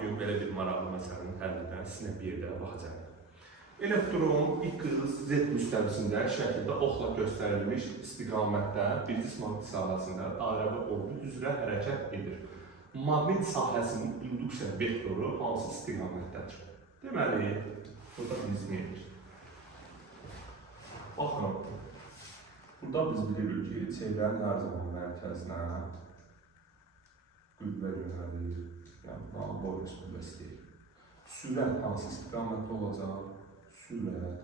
gün belə bir maraqlı məsələnin həllindən sizinlə bir yerdə baxacağıq. Elektron X, Z müstəvisində şəkildə oxla göstərilmiş istiqamətdə bir cism sahəsində dairə və orbit üzrə hərəkət edir. Maqnit sahəsinin induksiya vektoru hansı istiqamətdədir? Deməli, burada biz deyirik. Baxın, burada biz bilirik ki, çevlərin hər zaman mərkəzinə qüvvə yönəlir, yəni buna Lorentz qüvvəsi deyil. Sürət hansı istiqamətdə olacaq? Sürət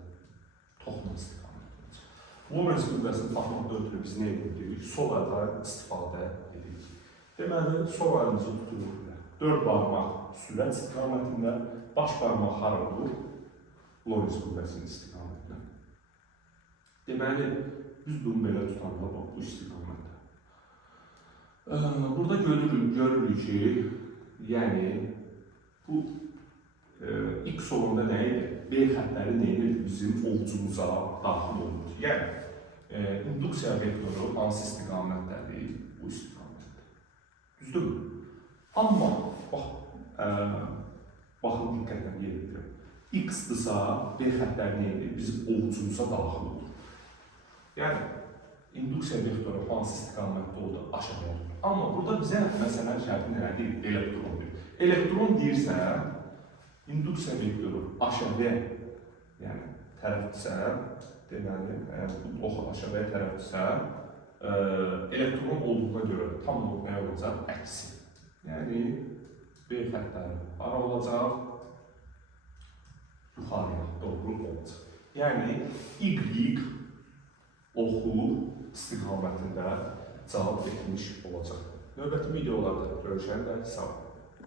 toxunma istiqamətdə olacaq. Lorentz qüvvəsini tapmaqda ötürü biz nə edirik? Sol əldən istifadə edirik. Deməli, sol əlimizi tuturuq. 4 barmaq sürət istiqamətində, baş barmaq haradır? Lorentz qüvvəsinin istiqamətində. Deməli, biz bunu belə tutanda bax, bu istiqamətdə. Burada görürük ki, yəni bu X olanda nə idi? B xətləri nə edir? Bizim ovcumuza daxil olur. Yəni, induksiya vektoru hansı istiqamətdədir? Bu istiqamətdə. Düzdürmü? Amma, baxın diqqətlə yedirəm. X-dırsa, B xətləri nə edir? Bizim ovcumuza daxil olur. Yəni, induksiya vektoru hansı istiqamətdə oldu? Aşağıya olur. Amma burada bizə məsələn şərti nədir? Elektrondur. Elektron deyirsə, induksiya vektoru aşağıya, yəni tərəfdirsə, deməli, bu ox aşağıya tərəfdirsə, elektron olduğuna görə tam nə olacaq? Əksi. Yəni, B xətləri hara olacaq? Yuxarıya doğru olacaq. Yəni, Y oxu istiqamətində cavab etmiş olacaq. Növbəti videolarda görüşəndə sağ olun.